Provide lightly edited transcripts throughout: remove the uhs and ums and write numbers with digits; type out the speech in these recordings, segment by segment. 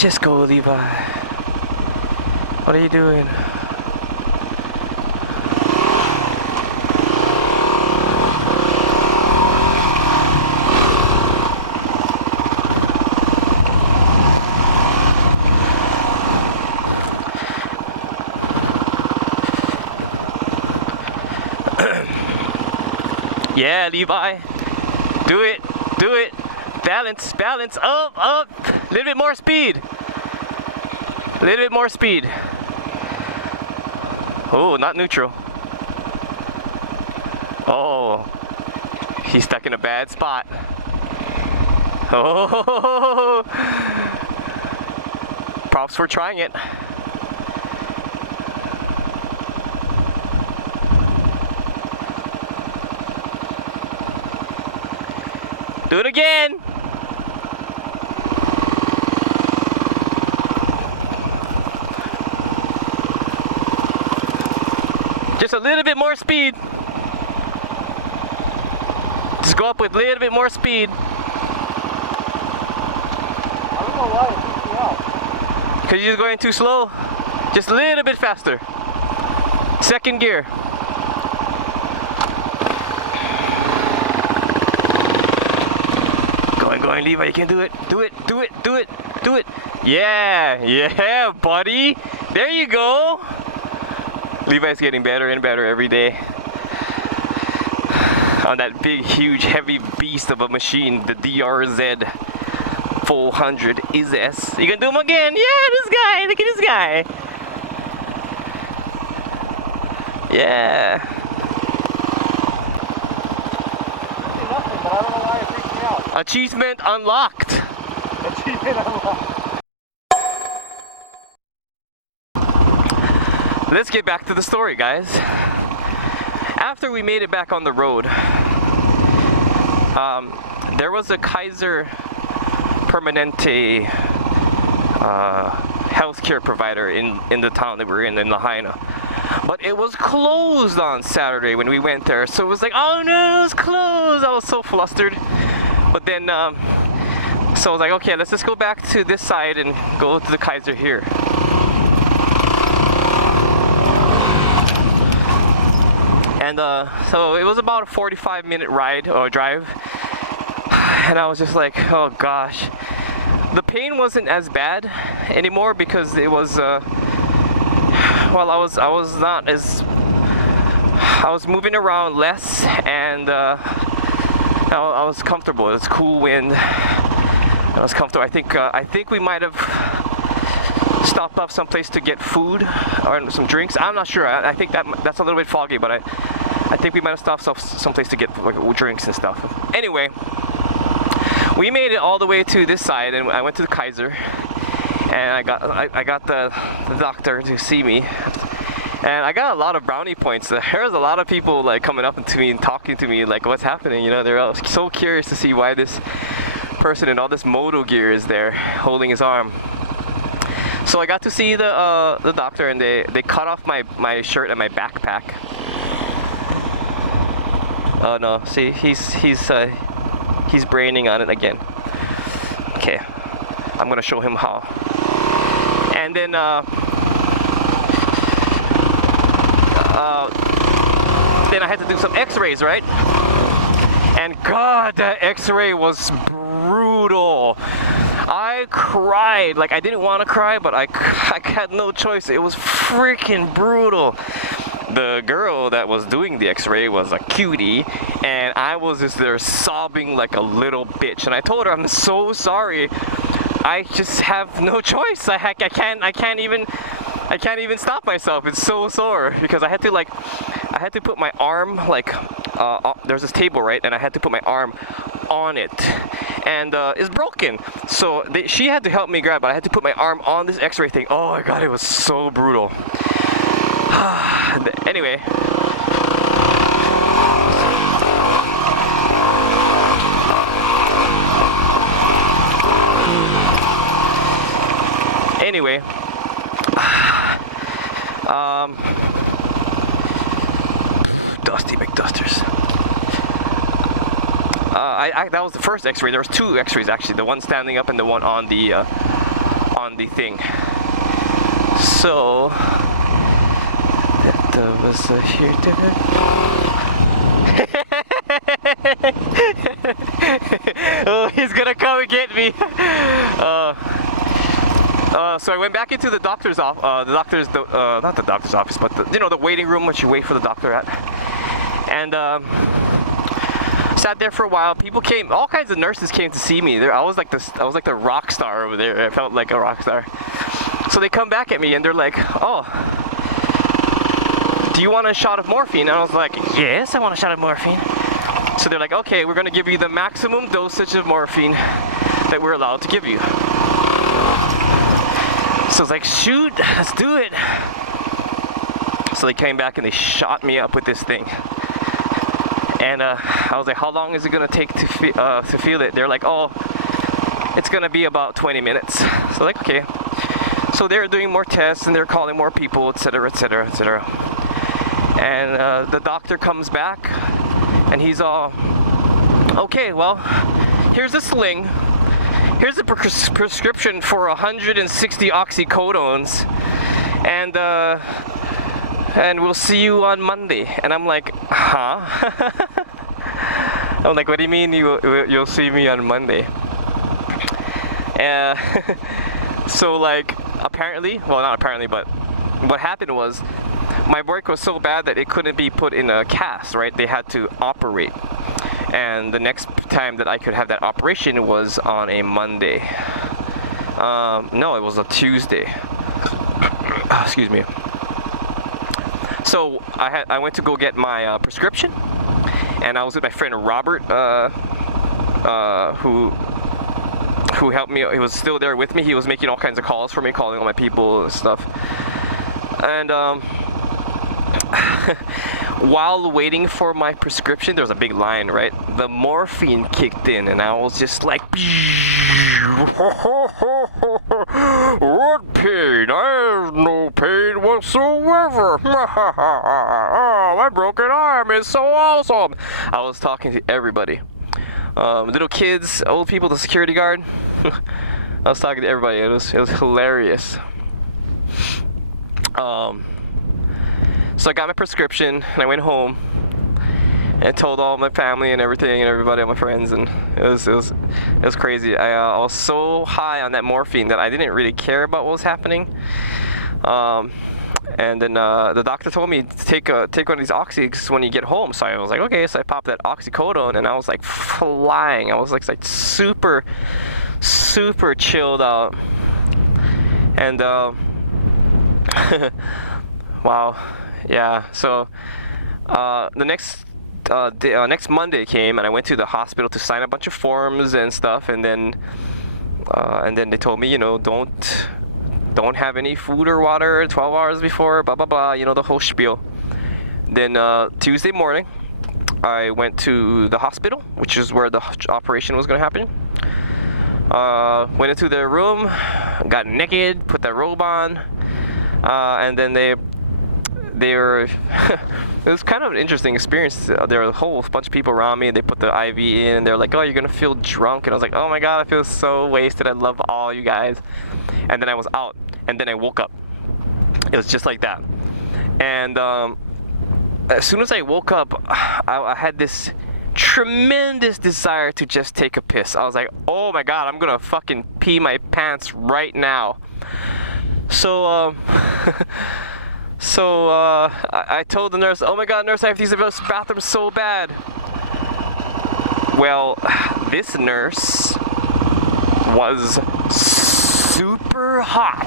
Just go, Levi. What are you doing? Yeah, Levi. Do it. Do it. Balance. Balance. Up. Up. A little bit more speed. A little bit more speed. Oh, not neutral. Oh. He's stuck in a bad spot. Oh. Props for trying it. Do it again. Just a little bit more speed. Just go up with a little bit more speed. I don't know why it freaks me out. Because you're going too slow. Just a little bit faster. Second gear. Going, Levi, you can do it. Do it. Do it. Do it. Do it. Yeah. Yeah, buddy. There you go. Levi's getting better and better every day on that big, huge, heavy beast of a machine, the DRZ 400 is S. You can do them again. Yeah, this guy. Look at this guy. Yeah. Nothing, but I don't know why it freaks me out. Achievement unlocked. Achievement unlocked. Let's get back to the story, guys. After we made it back on the road, there was a Kaiser Permanente healthcare provider in the town that we're in Lahaina. But it was closed on Saturday when we went there. So it was like, oh no, it was closed. I was so flustered. But then, so I was like, okay, let's just go back to this side and go to the Kaiser here. And so it was about a 45-minute ride or drive, and I was just like, oh gosh. The pain wasn't as bad anymore because it was well, I was moving around less, and I was comfortable. It was cool wind. I was comfortable. I think we might have stopped off someplace to get food or some drinks. I'm not sure. I think that's a little bit foggy, but I think we might have stopped off someplace to get like drinks and stuff. Anyway, we made it all the way to this side, and I went to the Kaiser, and I got the doctor to see me, and I got a lot of brownie points. There's a lot of people like coming up to me and talking to me like, what's happening? You know, they're all so curious to see why this person in all this moto gear is there holding his arm. So I got to see the doctor, and they cut off my shirt and my backpack. Oh no! See, he's braining on it again. Okay, I'm gonna show him how. And then I had to do some X-rays, right? And God, that X-ray was brutal. I cried. Like, I didn't want to cry, but I had no choice. It was freaking brutal. The girl that was doing the X-ray was a cutie, and I was just there sobbing like a little bitch. And I told her, I'm so sorry. I just have no choice. I can't even stop myself. It's so sore because I had to put my arm like there's this table, right, and I had to put my arm on it, and it's broken. So she had to help me grab, but I had to put my arm on this X-ray thing. Oh my God, it was so brutal. Anyway. Dusty McDusters. That was the first X-ray. There was two X-rays actually. The one standing up and the one on on the thing. So that was here to oh, he's gonna come and get me. So I went back into the doctor's office, not the doctor's office, but the waiting room which you wait for the doctor at. And sat there for a while. People came, all kinds of nurses came to see me. I was like the rock star over there. I felt like a rock star. So they come back at me and they're like, "Oh, do you want a shot of morphine?" And I was like, "Yes, I want a shot of morphine." So they're like, "Okay, we're gonna give you the maximum dosage of morphine that we're allowed to give you." So I was like, "Shoot, let's do it." So they came back and they shot me up with this thing. And I was like, "How long is it gonna take to feel it?" They're like, "Oh, it's gonna be about 20 minutes." So like, okay. So they're doing more tests and they're calling more people, etc., etc., etc. And the doctor comes back and he's all, "Okay, well, here's a sling. Here's a prescription for 160 oxycodones, and we'll see you on Monday." And I'm like, "Huh?" I'm like, "What do you mean you'll see me on Monday?" So like, apparently, well, not apparently, but what happened was my work was so bad that it couldn't be put in a cast, right? They had to operate. And the next time that I could have that operation was on a Monday. No, it was a Tuesday. Excuse me. So I went to go get my prescription, and I was with my friend Robert, who helped me. He was still there with me. He was making all kinds of calls for me, calling all my people and stuff. And while waiting for my prescription, there was a big line, right? The morphine kicked in, and I was just like, "What pain? I have no pain whatsoever. My broken arm is so awesome." I was talking to everybody. Little kids, old people, the security guard. I was talking to everybody. It was hilarious. So I got my prescription and I went home and told all my family and everything and everybody, all my friends, and it was crazy. I was so high on that morphine that I didn't really care about what was happening. And then the doctor told me to take one of these oxys when you get home. So I was like, okay. So I popped that oxycodone and I was like flying. I was like super chilled out. And wow, yeah. So the next Monday came and I went to the hospital to sign a bunch of forms and stuff. And then they told me, don't have any food or water 12 hours before, blah, blah, blah, the whole spiel. Then Tuesday morning, I went to the hospital, which is where the operation was going to happen. Went into their room, got naked, put that robe on, and then they were, it was kind of an interesting experience. There were a whole bunch of people around me, and they put the IV in, and they're like, "Oh, you're going to feel drunk." And I was like, "Oh my God, I feel so wasted. I love all you guys." And then I was out, and then I woke up. It was just like that. And as soon as I woke up, I had this tremendous desire to just take a piss. I was like, "Oh my God, I'm gonna fucking pee my pants right now." So I told the nurse, "Oh my God, nurse, I have to use the bathroom so bad." Well, this nurse was super hot.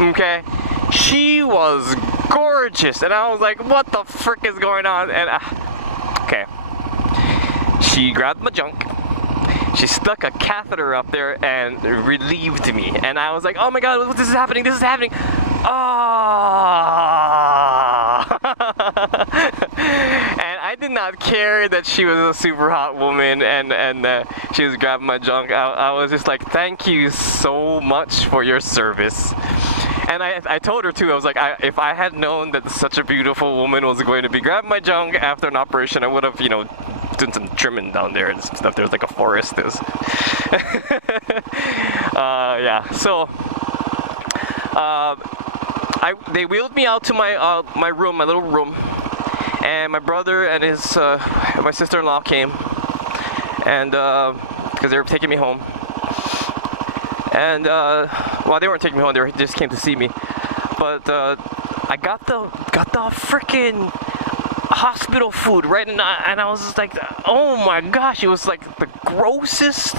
Okay, she was gorgeous, and I was like, "What the frick is going on?" And okay, she grabbed my junk. She stuck a catheter up there and relieved me, and I was like, "Oh my God, this is happening! This is happening!" Ah! And I did not care that she was a super hot woman and she was grabbing my junk. I was just like, "Thank you so much for your service." And I told her too, I was like, if I had known that such a beautiful woman was going to be grabbing my junk after an operation, I would have, doing some trimming down there and stuff. There's like a forest. Yeah. So they wheeled me out to my room, my little room, and my brother and my sister-in-law came, and because they were taking me home. And well, they weren't taking me home. They just came to see me. But I got the freaking hospital food, right? And I was just like, oh my gosh, it was like the grossest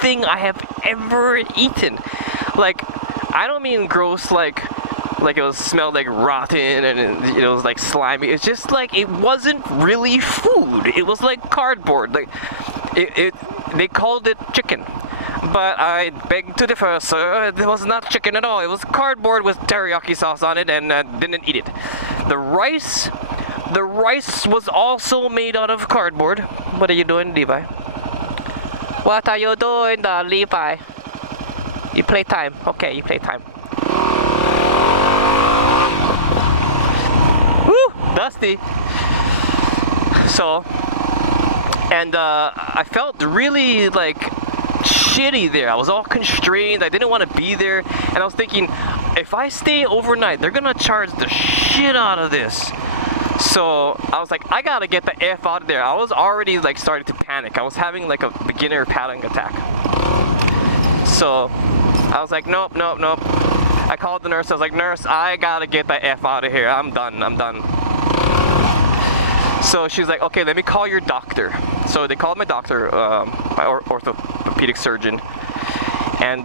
thing I have ever eaten. Like, I don't mean gross like it smelled like rotten and it was like slimy. It's just like it wasn't really food. It was like cardboard. Like they called it chicken. But I beg to differ, sir. It was not chicken at all. It was cardboard with teriyaki sauce on it, and didn't eat it. The rice was also made out of cardboard. What are you doing, Levi? What are you doing, Levi? You play time. Okay, you play time. Woo! Dusty. So, and I felt really like shitty there. I was all constrained. I didn't want to be there, and I was thinking, if I stay overnight, they're gonna charge the shit out of this. So I was like, I gotta get the F out of there. I was already like starting to panic. I was having like a beginner panic attack. So I was like, nope. I called the nurse. I was like, nurse, I gotta get the F out of here. I'm done. So she's like, okay, let me call your doctor. So they called my doctor, my orthopedic surgeon, and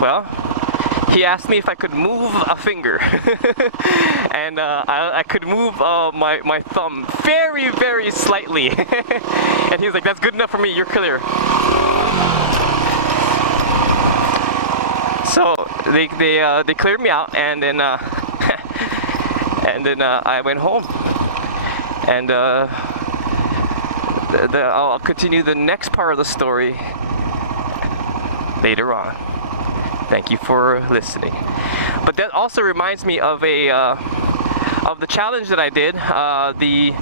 well, he asked me if I could move a finger, and I could move my thumb very, very slightly, and he was like, that's good enough for me. You're clear. So they cleared me out, and then I went home, and I'll continue the next part of the story later on. Thank you for listening. But that also reminds me of of the challenge that I did, the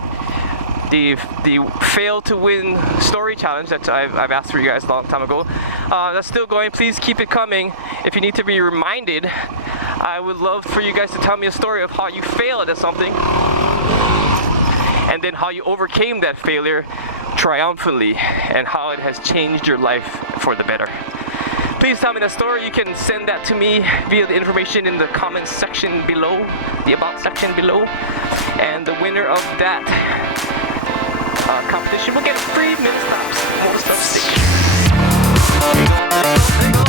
fail to win story challenge that I've asked for you guys a long time ago. That's still going. Please keep it coming. If you need to be reminded, I would love for you guys to tell me a story of how you failed at something, and then how you overcame that failure triumphantly, and how it has changed your life for the better. Please tell me that story. You can send that to me via the information in the comments section below, the about section below, and the winner of that competition will get a free minitstop motostuffs sticker.